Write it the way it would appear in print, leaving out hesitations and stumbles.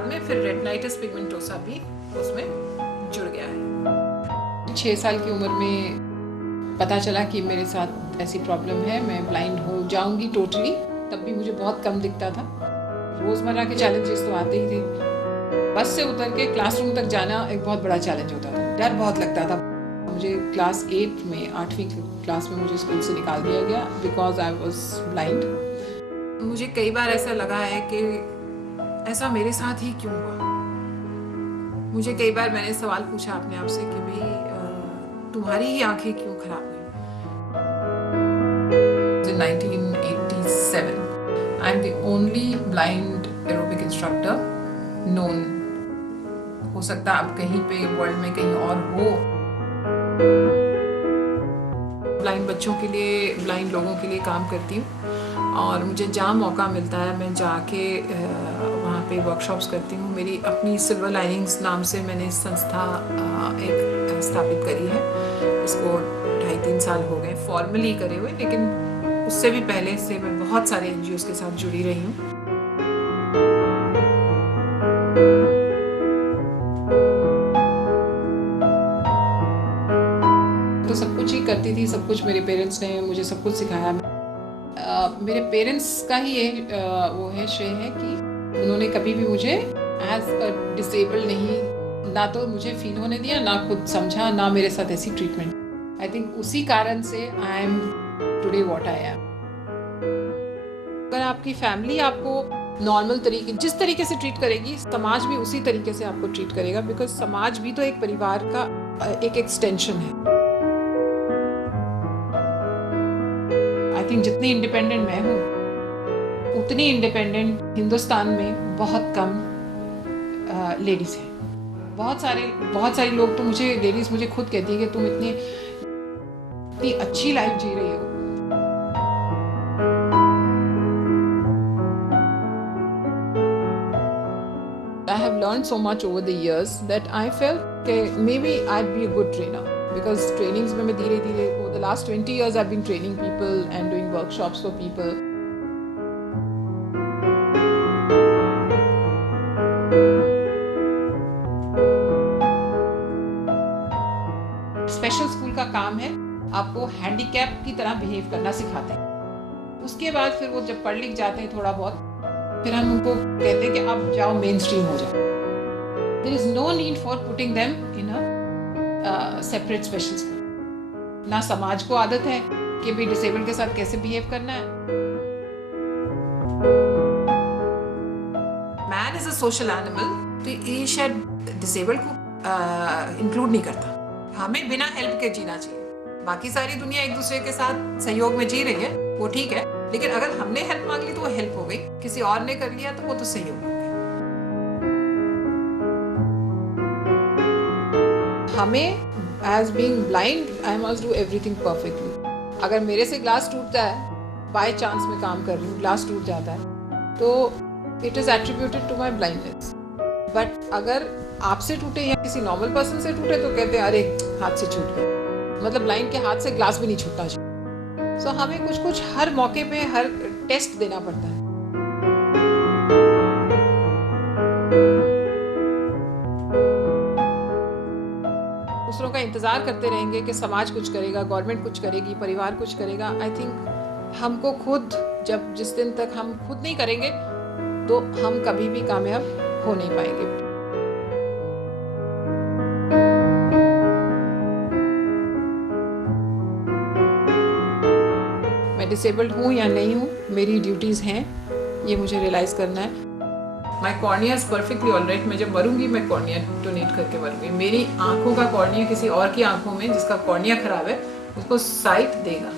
बाद में फिर रेटिनाइटिस पिगमेंटोसा भी उसमें जुड़ गया है। 6 साल की उम्र में पता चला कि मेरे साथ ऐसी प्रॉब्लम है, मैं ब्लाइंड हो जाऊंगी टोटली। तब भी मुझे बहुत कम दिखता था। रोज़मर्रा के चैलेंजेस तो आते ही थे। बस से उतर के क्लासरूम तक जाना एक बहुत बड़ा चैलेंज होता था। डर बहुत लगता था। मुझे क्लास 8 में 8वीं क्लास में मुझे स्कूल से निकाल दिया गया बिकॉज आई वॉज ब्लाइंड। मुझे कई बार ऐसा लगा है कि ऐसा मेरे साथ ही क्यों हुआ। मुझे कई बार मैंने सवाल पूछा अपने आप से कि भाई तुम्हारी ही आंखें क्यों खराब हुई। In 1987, I am the only blind aerobic instructor known. हो सकता है अब कहीं पे वर्ल्ड में कहीं और हो। ब्लाइंड बच्चों के लिए, ब्लाइंड लोगों के लिए काम करती हूँ और मुझे जहाँ मौका मिलता है मैं जाके वहाँ पे वर्कशॉप्स करती हूँ। मेरी अपनी सिल्वर लाइनिंग्स नाम से मैंने संस्था एक स्थापित करी है। इसको 2.5-3 साल हो गए फॉर्मली करे हुए, लेकिन उससे भी पहले से मैं बहुत सारे NGOs के साथ जुड़ी रही हूँ। तो सब कुछ ही करती थी, सब कुछ मेरे पेरेंट्स ने मुझे सब कुछ सिखाया। मेरे पेरेंट्स का ही ये वो है श्रेय है कि उन्होंने कभी भी मुझे एज अ डिसेबल नहीं, ना तो मुझे फील होने दिया, ना खुद समझा, ना मेरे साथ ऐसी ट्रीटमेंट। आई थिंक उसी कारण से I am today what I am. अगर आपकी फैमिली आपको नॉर्मल तरीके, जिस तरीके से ट्रीट करेगी, समाज भी उसी तरीके से आपको ट्रीट करेगा, बिकॉज समाज भी तो एक परिवार का एक एक्सटेंशन है। आई थिंक जितनी इंडिपेंडेंट मैं हूँ उतनी इंडिपेंडेंट हिंदुस्तान में बहुत कम लेडीज हैं। बहुत सारे लोग तो मुझे, लेडीज मुझे खुद कहती है कि तुम इतनी अच्छी लाइफ जी रही हो। I have learned so much over the years that I felt that maybe I'd be a good trainer, because trainings में मैं धीरे-धीरे over the last 20 years I've been training people and doing workshops for people. Special school का काम है आपको handicap की तरह behave करना सिखाते हैं। उसके बाद फिर वो जब पढ़ लिख जाते हैं थोड़ा बहुत, फिर हम उनको कहते हैं कि आप जाओ मेन स्ट्रीम हो जाओ। There is no need for putting them in a separate special school. ना समाज को आदत है कि भी डिसेबल के साथ कैसे बिहेव करना है। Man is a social animal, तो ये शायद डिसेबल को इंक्लूड नहीं करता। हमें बिना हेल्प के जीना चाहिए। बाकी सारी दुनिया एक दूसरे के साथ सहयोग में जी रही है, वो ठीक है, लेकिन अगर हमने हेल्प मांग ली तो वो हेल्प हो गई, किसी और ने कर लिया तो वो तो सहयोग हो गया। हमें as being blind I must do everything perfectly. अगर मेरे से ग्लास टूटता है, बाय चांस में काम कर रही हूँ, ग्लास टूट जाता है, तो it is attributed to my blindness. But अगर आपसे टूटे या किसी नॉर्मल पर्सन से टूटे तो कहते हैं अरे हाथ से छूट गया। मतलब ब्लाइंड के हाथ से ग्लास भी नहीं छूटना चाहिए। सो हमें कुछ हर मौके पे हर टेस्ट देना पड़ता है। दूसरों का इंतजार करते रहेंगे कि समाज कुछ करेगा, गवर्नमेंट कुछ करेगी, परिवार कुछ करेगा। आई थिंक हमको खुद, जिस दिन तक हम खुद नहीं करेंगे तो हम कभी भी कामयाब हो नहीं पाएंगे। मैं डिसेबल्ड हूँ या नहीं हूँ, मेरी ड्यूटीज़ हैं, ये मुझे रियलाइज़ करना है। My cornea is perfectly all right. मैं जब मरूंगी मैं कॉर्निया डोनेट करके मरूंगी। मेरी आंखों का कॉर्निया किसी और की आंखों में जिसका कॉर्निया खराब है उसको साइट देगा।